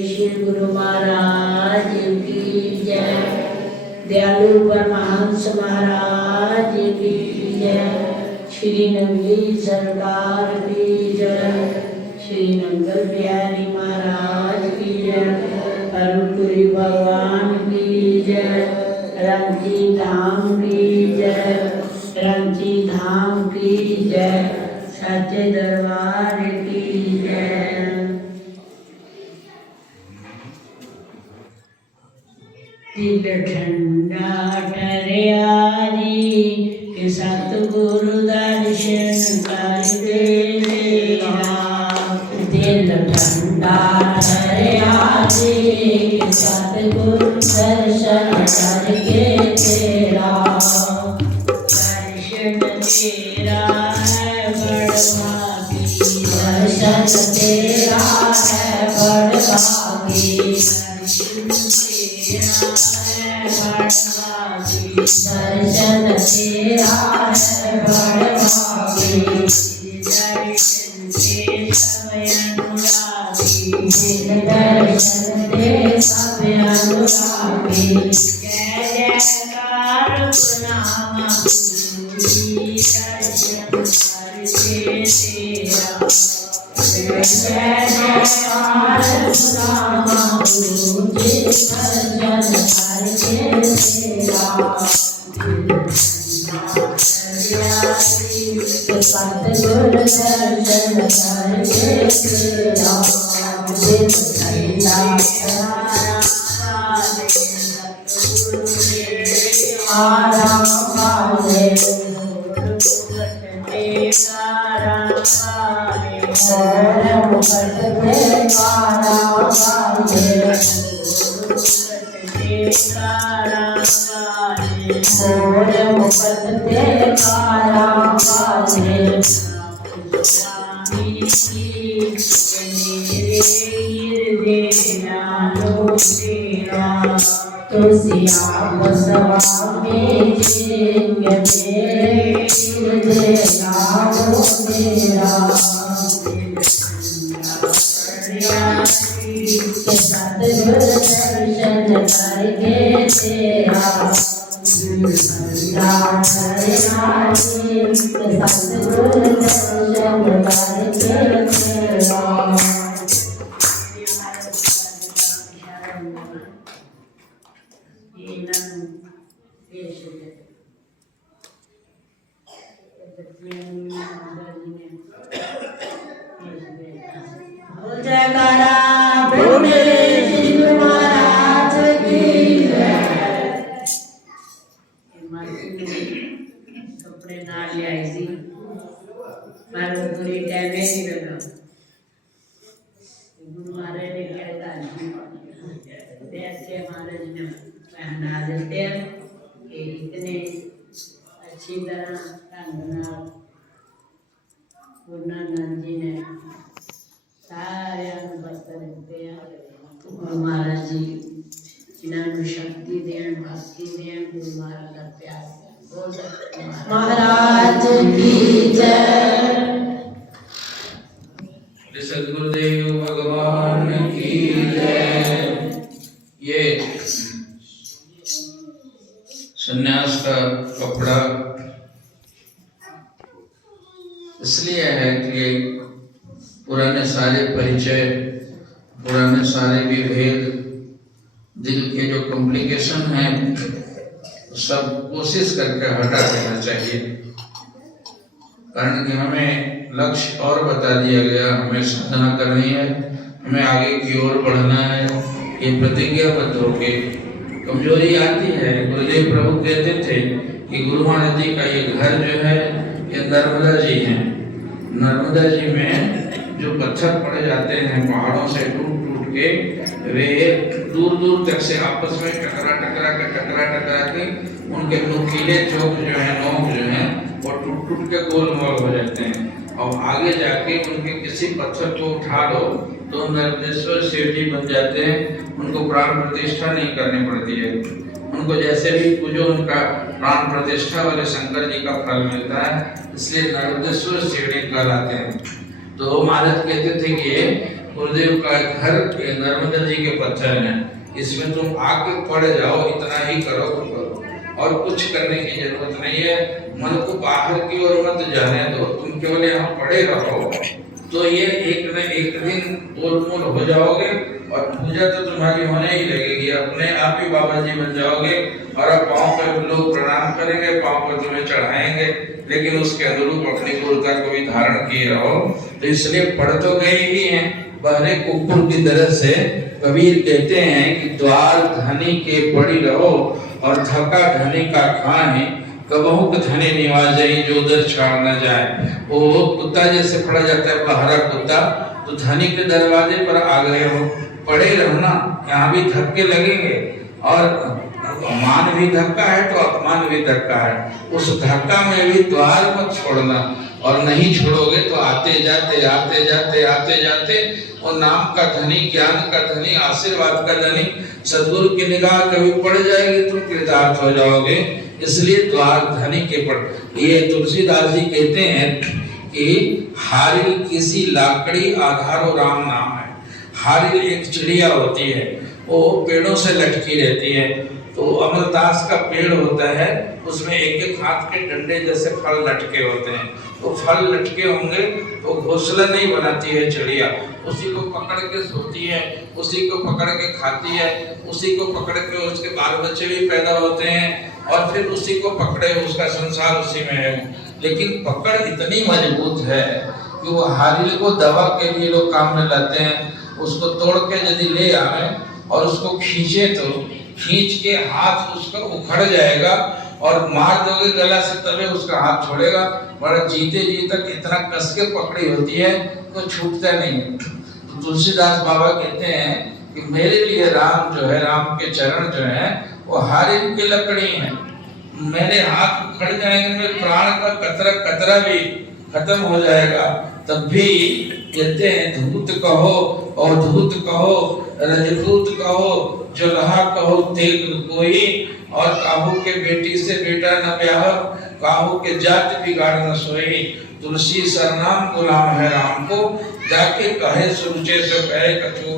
श्री गुरु महाराज की जय। दयालु परमहंस महाराज की जय। श्री नंगली सरकार की जय। श्री नंगल बिहारी महाराज की जय। अरुणपुरी भगवान की जय। रंची धाम की जय। रंची धाम की जय। सच्चे दरबार की जय। दिल ठंडा ठहरियारी के सतगुरु दर्शन कर देगा। दिल ठंडा ठहरियारी के सतगुरु दर्शन करके तेरा। दर्शन तेरा है बड़भागी। दर्शन तेरा है बड़भागी। दर्शन तेरा है बड़भागी। दर्शन दे सब अनुरागी। दर्शन दे सब अनुरागी। जय जयकार प्रणाम गुरु जी। दर्शन करके तेरा। जय जयकार प्रणाम गुरु जी। दर्शन करके तेरा। सतगुरु दर्शन करके तेरा। दिल ठंडा आराम पाले। मुकट पे कारा पाले। मोर मुकट पे कारा पाले। तुलसिया बसवा में जिंग मेरे हृदय नामो तेरा। सतगुरु दर्शन करके तेरा। सतगुरु दर्शन करके तेरा। जयकारा बोले श्री गुरु महाराज की जय। कपड़े ना ले आई सी पर पूरी टाइम नहीं लगा। गुरु महाराज ने कहता ऐसे महाराज ने पहना देते हैं कि इतने अच्छी तरह ढंग पूर्णानंद जी ने सारे वस्त्र दिते हैं। महाराज जी जिन्होंने शक्ति देन भक्ति देन गुरु महाराज का प्यार। महाराज की जय। सद्गुरुदेव भगवान की जय। ये सन्यास का कपड़ा इसलिए है कि पुराने सारे परिचय, पुराने सारे विभेद, दिल के जो कॉम्प्लिकेशन हैं सब कोशिश करके हटा देना चाहिए। कारण कि हमें लक्ष्य और बता दिया गया, हमें साधना करनी है, हमें आगे की ओर बढ़ना है। ये प्रतिज्ञाबद्ध होके कमजोरी आती है। गुरुदेव प्रभु कहते थे कि गुरु महाराज जी का ये घर जो है ये नर्मदा जी है। नर्मदा जी में जो पत्थर पड़े जाते हैं पहाड़ों से टूट टूट के, वे दूर दूर तक से आपस में टकरा के उनके नुकीले चौक जो है, नोक जो है, वो टूट टूट के गोल मोल हो जाते हैं। और आगे जाके उनके किसी पत्थर को उठा लो तो नर्मदेश्वर शिव जी बन जाते हैं। उनको प्राण प्रतिष्ठा नहीं करनी पड़ती है। उनको जैसे भी पूजो उनका प्राण प्रतिष्ठा वाले शंकर जी का फल मिलता है। इसलिए नर्मदेश्वर शिवलिंग कहलाते हैं। तो महाराज कहते थे कि गुरुदेव का घर के नर्मदा जी के पत्थर हैं, इसमें तुम आके पड़ जाओ, इतना ही करो और कुछ करने की जरूरत नहीं है। मन को बाहर की ओर मत जाने दो, तुम केवल यहाँ पड़े रहो, तो ये एक न एक दिन गोलमोल हो जाओगे और पूजा तो तुम्हारी होने ही लगेगी, अपने आप ही बाबा जी बन जाओगे। और अब पाँव पर लोग प्रणाम करेंगे, पाँव पर तुम्हें चढ़ाएंगे, लेकिन उसके अनुरूप अपनी गुरुता को भी धारण किए रहो। तो इसलिए पढ़ तो गए ही हैं, बहरे कुकुर की तरह से कबीर कहते हैं कि द्वार धनी के पड़ी रहो और धक्का धनी का खाए, कबहू के धनी निवाजे जो उधर छाड़ न जाए। वो कुत्ता जैसे पड़ा जाता है, बहरा कुत्ता, तो धनी के दरवाजे पर आ गए हो, पड़े रहना, यहाँ भी धक्के लगेंगे और मान भी धक्का है तो अपमान भी धक्का है, उस धक्का में भी द्वार मत छोड़ना, और नहीं छोड़ोगे तो आते जाते आते जाते आते जाते वो नाम का धनी, ज्ञान का धनी, आशीर्वाद का धनी, सद्गुरु की निगाह कभी पड़ जाएगी तुम कृतार्थ हो जाओगे। इसलिए द्वार धनी के पड़। ये तुलसीदास जी कहते हैं कि हारिल किसी लाकड़ी आधारो राम नाम है। हारिल एक चिड़िया होती है, वो पेड़ों से लटकी रहती है, तो अमरदास का पेड़ होता है, उसमें एक एक हाथ के डंडे जैसे फल लटके होते हैं, तो फल लटके होंगे तो घोंसला नहीं बनाती है चिड़िया, उसी को पकड़ के सोती है, उसी को पकड़ के खाती है, उसी को पकड़ के उसके बाल बच्चे भी पैदा होते हैं और फिर उसी को पकड़े, उसका संसार उसी में है। लेकिन पकड़ इतनी मजबूत है कि वो हारिल को दवा के लिए लोग काम में लाते हैं, उसको तोड़ के यदि ले आए और उसको खींचे तो खींच के हाथ उसका उखड़ जाएगा और मार दोगे गला से तबे उसका हाथ छोड़ेगा, बड़ा जीते जी तक इतना कस के पकड़ी होती है तो छूटता नहीं है। तो तुलसीदास बाबा कहते हैं कि मेरे लिए राम जो है, राम के चरण जो है वो हारिल की लकड़ी है, मेरे हाथ उखड़ जाएंगे, मेरे प्राण का कतरा कतरा भी खत्म हो जाएगा, तब भी कहते हैं धूत कहो और धूत कहो, रजपूत कहो, जोलहा कहो तेग कोई, और काहू के बेटी से बेटा न ब्याह, काहू के जात बिगाड़ न सोई, तुलसी सरनाम गुलाम है राम को, जाके कहे सुनचे से कहे कछो।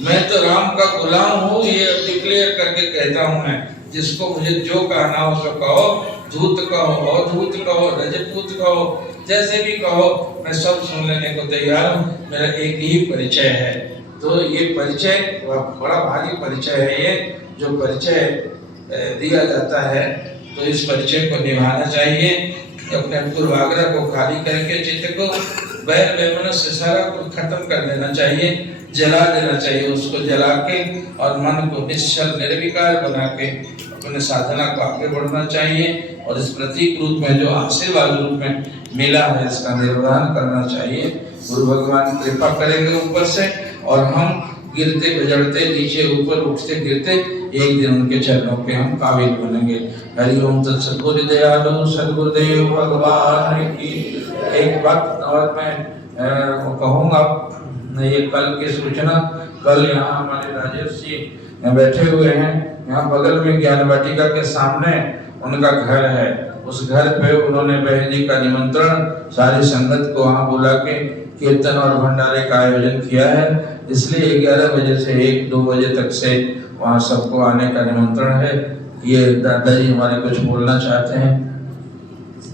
मैं तो राम का गुलाम हूँ, ये डिक्लेयर करके कहता हूँ मैं, जिसको मुझे जो कहना हो सो कहो, धूत कहो, अवधूत कहो, रजपूत कहो, जैसे भी कहो, मैं सब सुन लेने को तैयार हूँ, मेरा एक ही परिचय है। तो ये परिचय बड़ा भारी परिचय है, ये जो परिचय दिया जाता है, तो इस परिचय को निभाना चाहिए, अपने पूर्वाग्रह को खाली करके चित्त को बैर बेमन से सारा कुछ खत्म कर देना चाहिए, जला देना चाहिए, उसको जला के और मन को निश्चल निर्विकार बना के अपने साधना को आगे बढ़ना चाहिए, और इस प्रतीक रूप में जो आशीर्वाद रूप में मिला है इसका निर्वहन करना चाहिए। गुरु भगवान कृपा करेंगे ऊपर से, और हम गिरते बजड़ते नीचे ऊपर उठते गिरते एक दिन उनके चरणों पे हम काबिल बनेंगे। हरि ओम सद्गुरु दयालु सद्गुरुदेव भगवान की। एक बात और मैं कहूँगा, ये कल की सूचना, कल यहाँ हमारे राजेश जी बैठे हुए हैं, यहाँ बगल में ज्ञान वाटिका के सामने उनका घर है, उस घर पे उन्होंने बहन जी का निमंत्रण सारी संगत को वहाँ बुला के कीर्तन और भंडारे का आयोजन किया है, इसलिए 11 बजे से 1-2 बजे तक से वहाँ सबको आने का निमंत्रण है। ये दादाजी हमारे कुछ बोलना चाहते हैं।